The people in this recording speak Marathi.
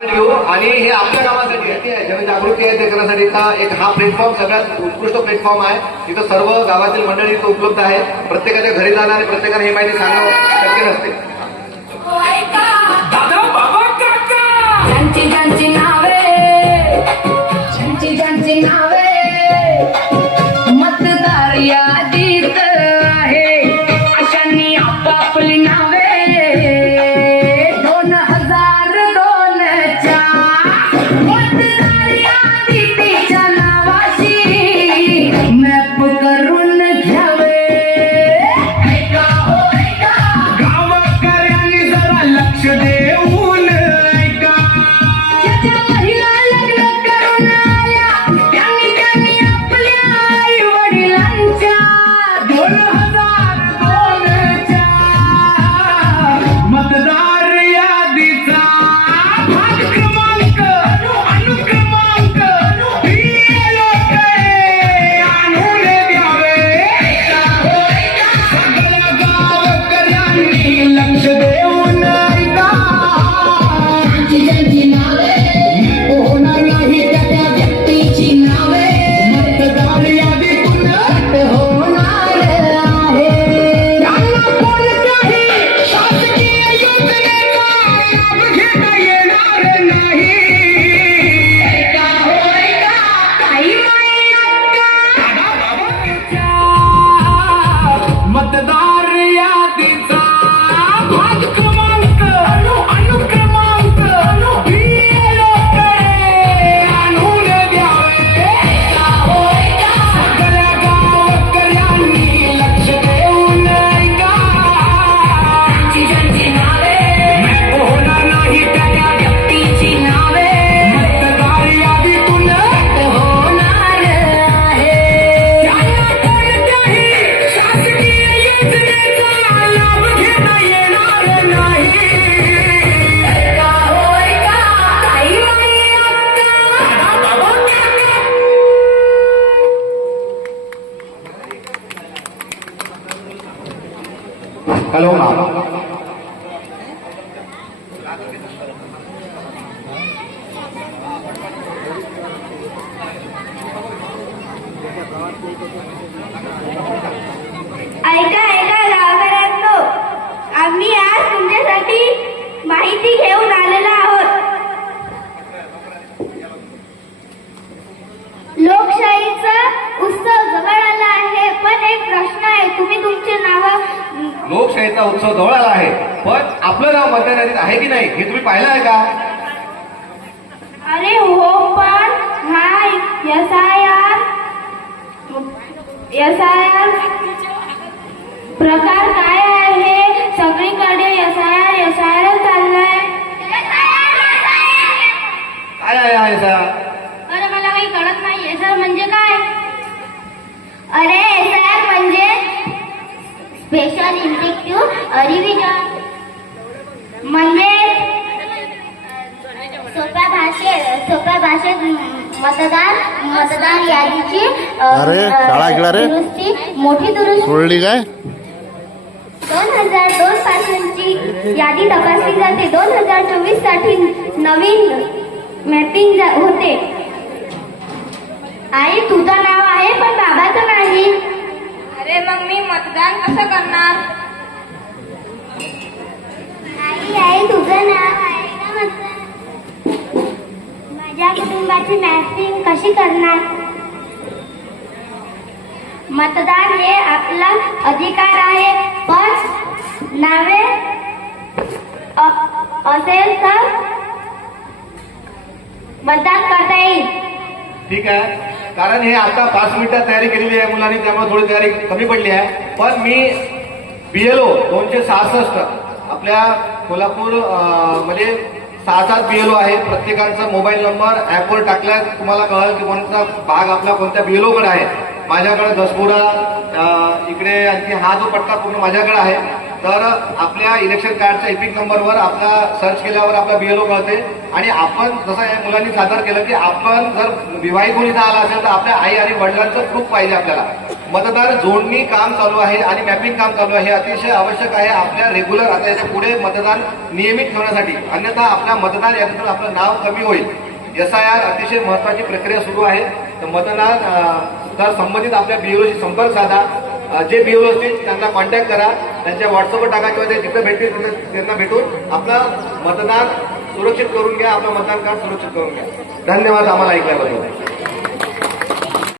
आणि हे आपल्या गावासाठी आहे, जनजागृती आहे त्याच्यासाठीचा एक हा प्लॅटफॉर्म सगळ्यात उत्कृष्ट प्लॅटफॉर्म आहे. तिथं सर्व गावातील मंडळी इथं उपलब्ध आहे. प्रत्येकाच्या घरी जाणं आणि प्रत्येकाने ही माहिती सांगणं शक्य नसते. दादा बाबा काका ज्यांची नावे मतदार यादीत आहे अशांनी आपापली नावे 2002 च्या मतदार यादीच्या नावाशी मॅप करून घ्यावे. ऐका हो ऐका, गावकऱ्यांनी जरा लक्ष देऊन ऐका. ज्याच्या महिला लग्न करून आल्या त्यांनी आपल्या आई वडिलांच्या 2002 च्या मतदार यादीचा भाग क्रमांक अनुक्रमांक आणून द्यावे. सगळ्या गावकऱ्यांनी लक्ष देऊन ऐका. ज्यांची नावे होणार नाही त्या व्यक्तीची नावे मतदार यादीतून होणार आहे. त्यांना कोणत्याही शासकीय योजनेचा लाभ घेता येणार नाही. ऐका हो ऐका, काही मतदार यादीचा भाग क्रमांक अनुक्रमांक आणून द्यावे. सगळ्या गावकऱ्यांनी लक्ष देऊन ऐका. ज्यांची नावे होणार नाही त्या व्यक्तीची नावे मतदार यादीतून होणार आहे. त्यांना कोणत्याही शासकीय योजनेचा लाभ घेता येणार नाही. ऐका हो ऐका, काही हॅलो ऐका ऐका गावकऱ्यांनो, आम्ही आज तुमच्यासाठी माहिती घेऊन आलेलो आहोत. लोकशाहीचा उत्सव जवळ आला आहे, पण एक प्रश्न आहे. तुम्ही तुमचे नाव लोकशाहीचा उत्सव जवळ आला आहे, पण आपलं नाव मतदार यादीत आहे की नाही हे तुम्ही पाहिलं आहे का? अरे हो, पण हा एसआयआर प्रकार काय आहे? सगळीकडे एसआयआर चाललाय. काय आहे हा याचा? अरे मला काही कळत नाही. एसआर म्हणजे काय? अरे एसआर म्हणजे स्पेशल इंटेक्टिव्ह रिव्हिजन, म्हणजे सोप्या भाषेत मतदार यादीची अरे, शाळा ऐकला रे? मोठी दुरुस्ती सोडली काय? 2002 पासूनची यादी तपासली जाते. 2024 साठी नवीन मॅपिंग होते. आई, तुझं नाव आहे पण बाबाचं नाही. अरे मग मी मतदान कसं करणार? आई तुझं नाव आहे का मतदान? माझ्या कुटुंबाची मॅपिंग कशी करणार? मतदान हे आपला अधिकार आहे, पण नावे असेल तर मतदान करता येईल. ठीक आहे, कारण हे आता 5 मिनिटात तयारी केलेली आहे मुलांनी, त्यामुळे थोडी तयारी कमी पडली आहे. पण मी BLO 266 आपल्या कोल्हापूर मध्ये 6-7 BLO आहे. प्रत्येकाचा मोबाईल नंबर ऍपवर टाकल्यास तुम्हाला कळेल की कोणता भाग आपला कोणत्या BLO कडे आहे. माझ्याकडे दसपुरा इकडे आणखी हा जो पट्टा पूर्ण माझ्याकडे आहे. तर आपल्या इलेक्शन कार्डच्या एपिक नंबरवर आपला सर्च केल्यावर आपला BLO कळते. आणि आपण जसं या मुलांनी सादर केलं की आपण जर विवाहित कोणी आला असेल तर आपल्या आई आणि वडिलांचं प्रूफ पाहिजे आपल्याला. मतदार जोडणी काम चालू आहे आणि मॅपिंग काम चालू आहे. हे अतिशय आवश्यक आहे आपल्या रेग्युलर आता याच्या पुढे मतदान नियमित ठेवण्यासाठी. अन्यथा आपल्या मतदान यादीतून आपलं नाव कमी होईल. SIR अतिशय महत्वाची प्रक्रिया सुरू आहे. तर तर संबंधित आपल्या BLOशी संपर्क साधा. जे BLO असतील त्यांना कॉन्टॅक्ट करा, त्यांच्या व्हॉट्सअपवर टाका किंवा ते जिथे भेटतील तिथे त्यांना भेटून आपलं मतदान सुरक्षित करून घ्या, आपलं मतदान कार्ड सुरक्षित करून घ्या. धन्यवाद आम्हाला ऐकल्याबद्दल.